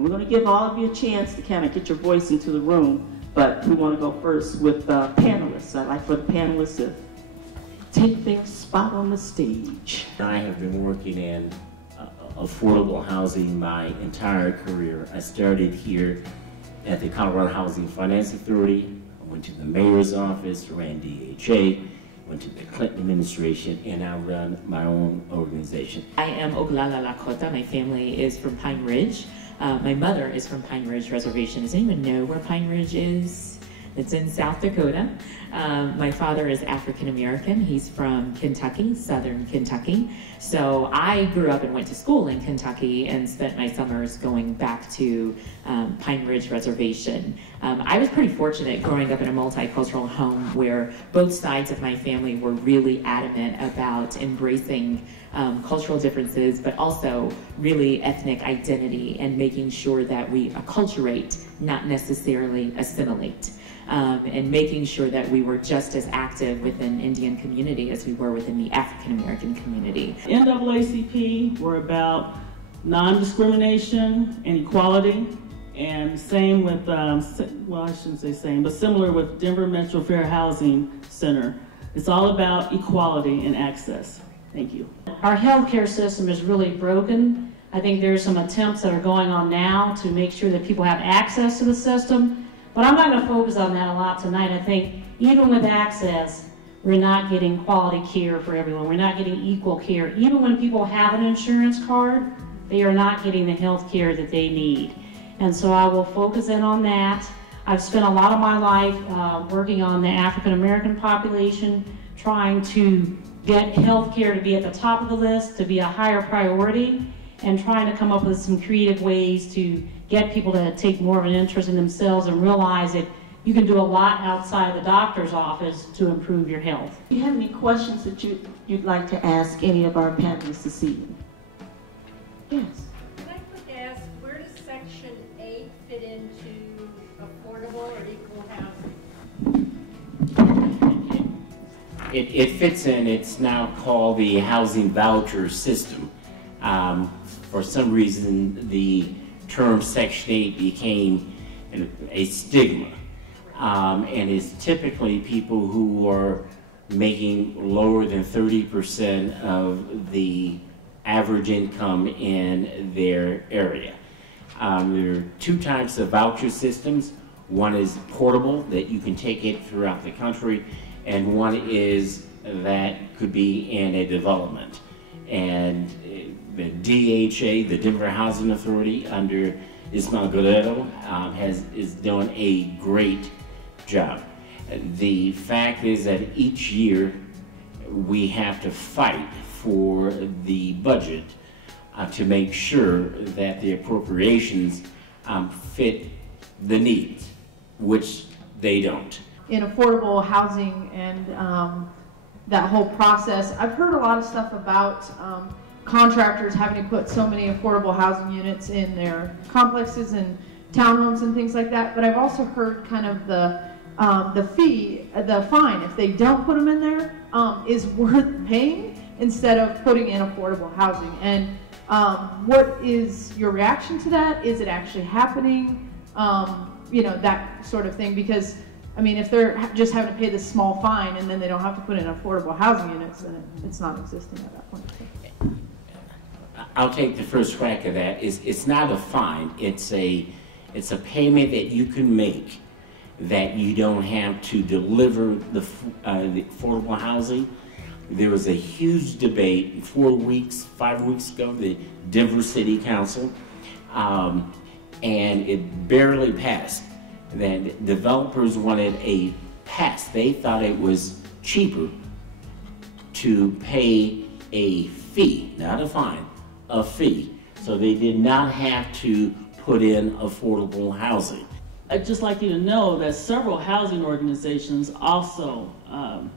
And we're going to give all of you a chance to kind of get your voice into the room, but we want to go first with panelists. I'd like for the panelists to take their spot on the stage. I have been working in affordable housing my entire career. I started here at the Colorado Housing Finance Authority. I went to the mayor's office, ran DHA, went to the Clinton administration, and I run my own organization. I am Oglala Lakota. My family is from Pine Ridge. My mother is from Pine Ridge Reservation. Does anyone know where Pine Ridge is? It's in South Dakota. My father is African American. He's from Kentucky, southern Kentucky. So I grew up and went to school in Kentucky and spent my summers going back to Pine Ridge Reservation. I was pretty fortunate growing up in a multicultural home where both sides of my family were really adamant about embracing cultural differences, but also really ethnic identity and making sure that we acculturate, not necessarily assimilate. And making sure that we were just as active within Indian community as we were within the African American community. NAACP, we're about non-discrimination and equality, and same with, well, I shouldn't say same, but similar with Denver Metro Fair Housing Center. It's all about equality and access. Thank you. Our healthcare system is really broken. I think there's some attempts that are going on now to make sure that people have access to the system. But I'm not going to focus on that a lot tonight. I think even with access, we're not getting quality care for everyone. We're not getting equal care. Even when people have an insurance card, they are not getting the health care that they need. And so I will focus in on that. I've spent a lot of my life working on the African American population, trying to get health care to be at the top of the list, to be a higher priority, and trying to come up with some creative ways to get people to take more of an interest in themselves and realize that you can do a lot outside the doctor's office to improve your health. Do you have any questions that you'd like to ask any of our panelists this evening? Yes. Can I quick ask, where does Section 8 fit into affordable or equal housing? It fits in, it's now called the housing voucher system. For some reason, the term Section 8 became a stigma, and it's typically people who are making lower than 30% of the average income in their area. There are two types of voucher systems. One is portable, that you can take it throughout the country, and one is that could be in a development. And the DHA, the Denver Housing Authority, under Ismael Guerrero, is doing a great job. The fact is that each year we have to fight for the budget to make sure that the appropriations fit the needs, which they don't. In affordable housing and that whole process, I've heard a lot of stuff about contractors having to put so many affordable housing units in their complexes and townhomes and things like that. But I've also heard kind of the fine, if they don't put them in there, is worth paying instead of putting in affordable housing. And what is your reaction to that? Is it actually happening? You know, that sort of thing. Because I mean, if they're just having to pay this small fine and then they don't have to put in affordable housing units, then it's not existing at that point. I'll take the first crack at that. It's not a fine. It's a payment that you can make that you don't have to deliver the affordable housing. There was a huge debate 5 weeks ago, the Denver City Council, and it barely passed. Then developers wanted a pass. They thought it was cheaper to pay a fee, not a fine, a fee. So they did not have to put in affordable housing. I'd just like you to know that several housing organizations also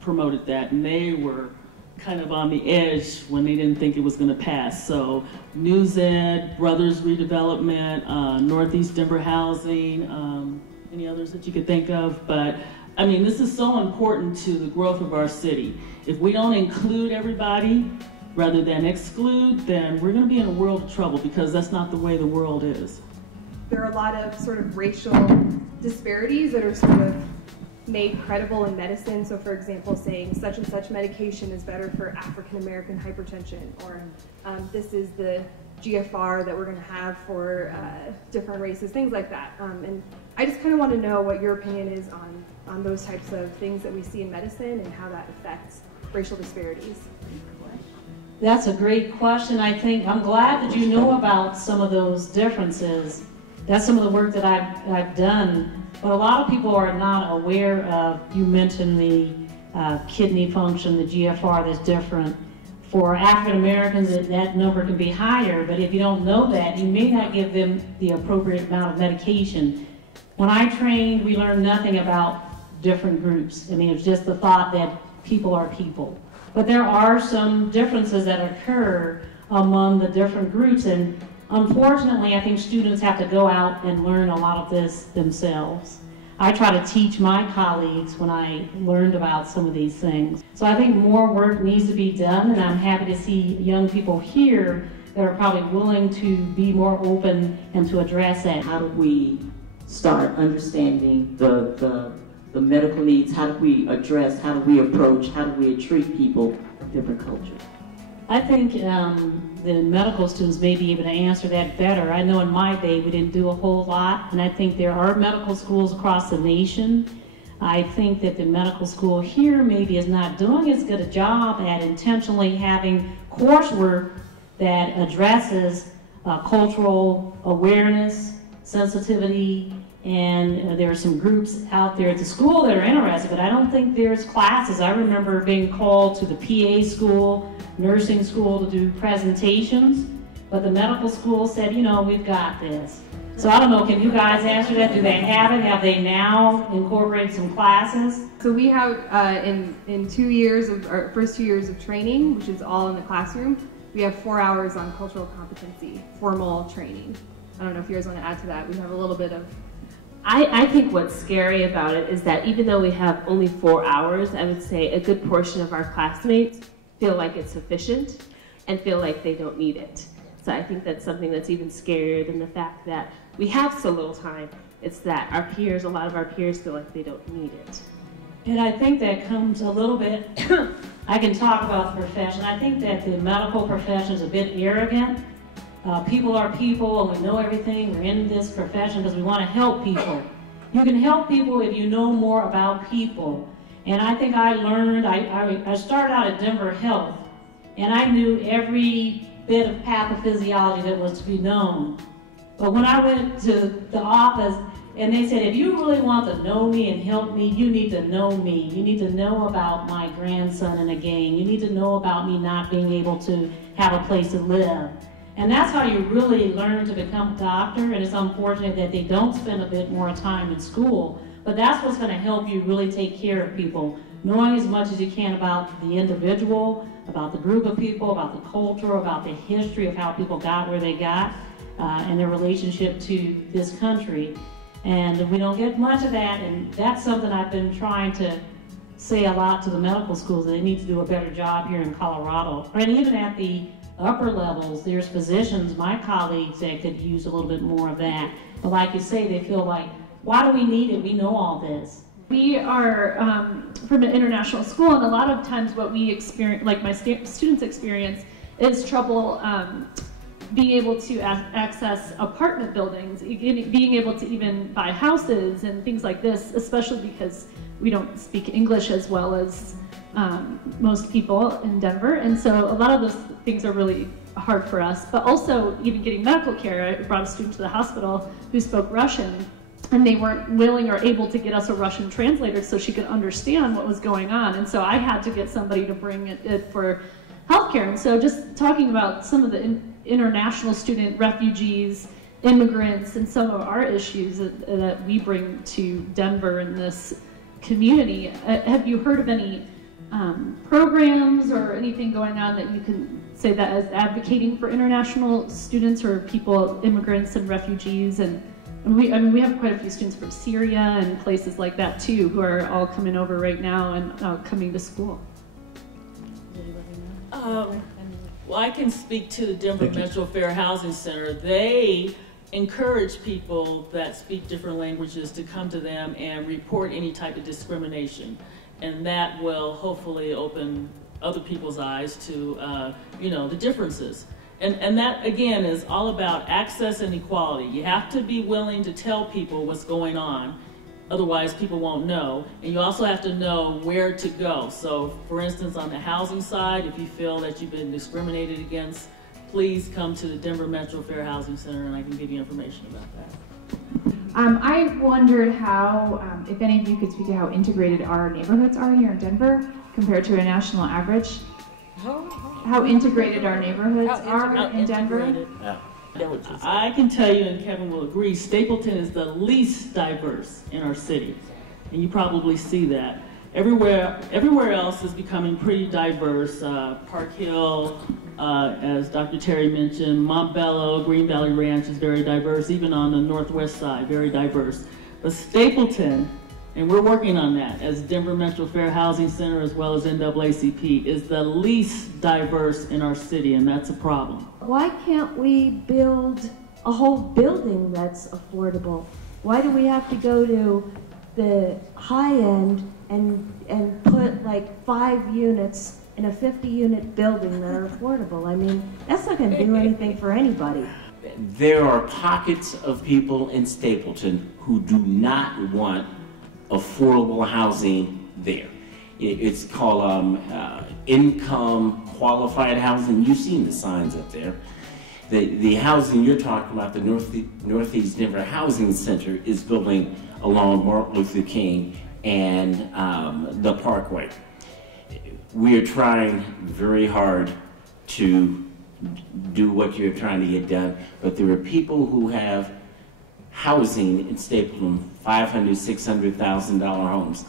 promoted that, and they were kind of on the edge when they didn't think it was going to pass. So News Ed, Brothers Redevelopment, Northeast Denver Housing, any others that you could think of. But I mean, this is so important to the growth of our city. If we don't include everybody rather than exclude, then we're going to be in a world of trouble, because that's not the way the world is. there are a lot of sort of racial disparities that are sort of made credible in medicine. So for example, saying such and such medication is better for African American hypertension, or this is the GFR that we're going to have for different races, things like that. And I just kind of want to know what your opinion is on those types of things that we see in medicine and how that affects racial disparities. That's a great question. I think I'm glad that you know about some of those differences. That's some of the work that I've done. But a lot of people are not aware of, you mentioned the kidney function, the GFR that's different. For African Americans, that number can be higher, but if you don't know that, you may not give them the appropriate amount of medication. When I trained, we learned nothing about different groups. I mean, it's just the thought that people are people. But there are some differences that occur among the different groups, and unfortunately, I think students have to go out and learn a lot of this themselves. I try to teach my colleagues when I learned about some of these things. So I think more work needs to be done, and I'm happy to see young people here that are probably willing to be more open and to address that. How do we start understanding the medical needs? How do we address, how do we approach, how do we treat people of different cultures? I think the medical students may be able to answer that better. I know in my day we didn't do a whole lot, and I think there are medical schools across the nation. I think that the medical school here maybe is not doing as good a job at intentionally having coursework that addresses cultural awareness, sensitivity, and there are some groups out there at the school that are interested, but I don't think there's classes. I remember being called to the PA school, nursing school to do presentations, but the medical school said, you know, we've got this. So I don't know, can you guys answer that? Do they have it? Have they now incorporated some classes? So we have, in 2 years of our first 2 years of training, which is all in the classroom, we have 4 hours on cultural competency, formal training. I don't know if you guys want to add to that. We have a little bit of... I think what's scary about it is that even though we have only 4 hours, I would say a good portion of our classmates feel like it's sufficient and feel like they don't need it. So I think that's something that's even scarier than the fact that we have so little time. It's that our peers, a lot of our peers feel like they don't need it. And I think that comes a little bit, I can talk about the profession. I think that the medical profession is a bit arrogant. People are people, and we know everything. We're in this profession because we want to help people. You can help people if you know more about people. And I think I learned, I started out at Denver Health, and I knew every bit of pathophysiology that was to be known. But when I went to the office, and they said, if you really want to know me and help me, you need to know me. You need to know about my grandson in a gang. You need to know about me not being able to have a place to live. And that's how you really learn to become a doctor, and it's unfortunate that they don't spend a bit more time in school, but that's what's going to help you really take care of people, knowing as much as you can about the individual, about the group of people, about the culture, about the history of how people got where they got, and their relationship to this country. And we don't get much of that, and that's something I've been trying to say a lot to the medical schools, that they need to do a better job here in Colorado. And even at the upper levels, there's physicians, my colleagues, that could use a little bit more of that. But like you say, they feel like, why do we need it? We know all this. We are from an international school, and a lot of times what we experience, like my students experience, is trouble being able to access apartment buildings, being able to even buy houses and things like this, especially because we don't speak English as well as most people in Denver, and so a lot of those things are really hard for us. But also, even getting medical care, I brought a student to the hospital who spoke Russian, and they weren't willing or able to get us a Russian translator so she could understand what was going on, and so I had to get somebody to bring it for healthcare. And so just talking about some of the international student refugees, immigrants, and some of our issues that we bring to Denver in this community. Have you heard of any programs or anything going on that you can say that as advocating for international students or people, immigrants and refugees? And we have quite a few students from Syria and places like that too, who are all coming over right now and coming to school. Well, I can speak to the Denver Metro Fair Housing Center. They encourage people that speak different languages to come to them and report any type of discrimination. And that will hopefully open other people's eyes to, you know, the differences. And that, again, is all about access and equality. You have to be willing to tell people what's going on, otherwise people won't know. And you also have to know where to go. So, for instance, on the housing side, if you feel that you've been discriminated against, please come to the Denver Metro Fair Housing Center and I can give you information about that. I wondered how, if any of you could speak to how integrated our neighborhoods are here in Denver compared to a national average. How integrated our neighborhoods are in Denver. I can tell you, and Kevin will agree, Stapleton is the least diverse in our city. And you probably see that. Everywhere else is becoming pretty diverse. Park Hill, as Dr. Terry mentioned, Montbello, Green Valley Ranch is very diverse, even on the northwest side, very diverse. But Stapleton, and we're working on that as Denver Metro Fair Housing Center as well as NAACP, is the least diverse in our city, and that's a problem. Why can't we build a whole building that's affordable? Why do we have to go to the high end and put like 5 units in a 50-unit building that are affordable? I mean, that's not going to do anything for anybody. There are pockets of people in Stapleton who do not want affordable housing there. It's called income qualified housing. You've seen the signs up there. The housing you're talking about, the Northeast Denver Housing Center, is building along Martin Luther King and the Parkway. We are trying very hard to do what you're trying to get done, but there are people who have housing in Stapleton, $500,000, $600,000 homes.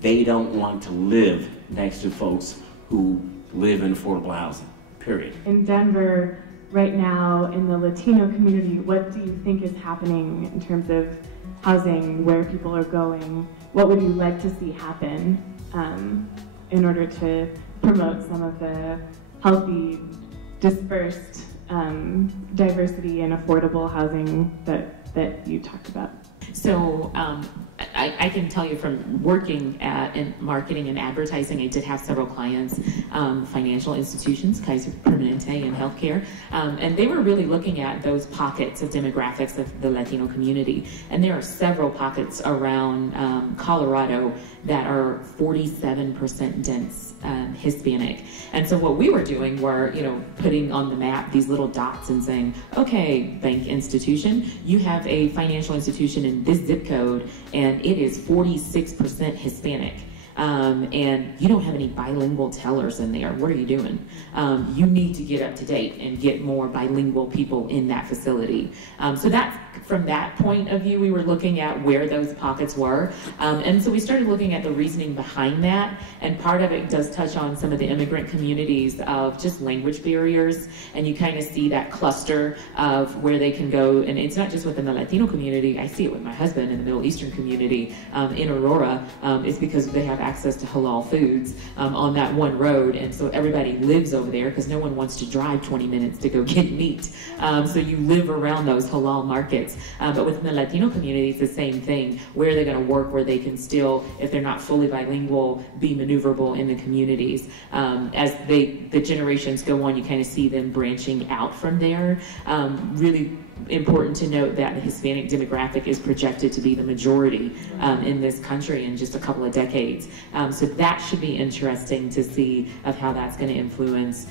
They don't want to live next to folks who live in affordable housing, period. In Denver, right now, in the Latino community, what do you think is happening in terms of housing, where people are going? What would you like to see happen in order to promote some of the healthy, dispersed diversity and affordable housing that you talked about? So I can tell you from working in marketing and advertising, I did have several clients, financial institutions, Kaiser Permanente and healthcare, and they were really looking at those pockets of demographics of the Latino community. And there are several pockets around Colorado that are 47% dense Hispanic. And so what we were doing were, putting on the map these little dots and saying, okay, bank institution, you have a financial institution in this zip code, and it is 46% Hispanic. And you don't have any bilingual tellers in there. What are you doing? You need to get up to date and get more bilingual people in that facility. So that's, from that point of view, we were looking at where those pockets were. And so we started looking at the reasoning behind that. And part of it does touch on some of the immigrant communities of just language barriers. And you kind of see that cluster of where they can go. And it's not just within the Latino community. I see it with my husband in the Middle Eastern community in Aurora. It's because they have access to halal foods on that one road, and so everybody lives over there because no one wants to drive 20 minutes to go get meat. So you live around those halal markets. But within the Latino community, it's the same thing. Where are they going to work where they can still, if they're not fully bilingual, be maneuverable in the communities? As the generations go on, you kind of see them branching out from there. Really important to note that the Hispanic demographic is projected to be the majority in this country in just a couple of decades. So that should be interesting to see of how that's going to influence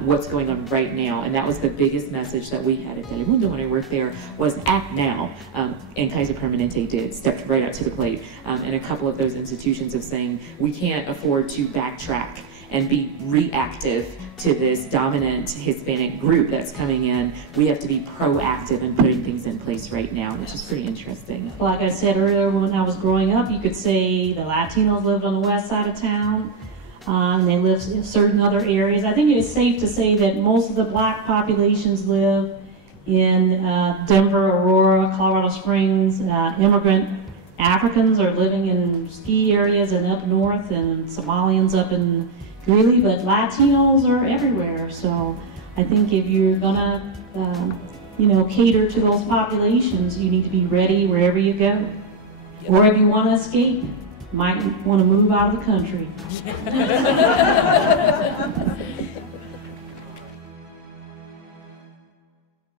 what's going on right now. And that was the biggest message that we had at Telemundo when I worked there, was act now. And Kaiser Permanente stepped right up to the plate. And a couple of those institutions of saying, we can't afford to backtrack and be reactive to this dominant Hispanic group that's coming in. We have to be proactive in putting things in place right now, which is pretty interesting. Like I said earlier, when I was growing up, you could say the Latinos lived on the west side of town, and they lived in certain other areas. I think it is safe to say that most of the black populations live in Denver, Aurora, Colorado Springs. Immigrant Africans are living in ski areas and up north, and Somalians up in Greeley, but Latinos are everywhere. So I think if you're gonna you know, cater to those populations, you need to be ready wherever you go. Or if you want to escape, might want to move out of the country.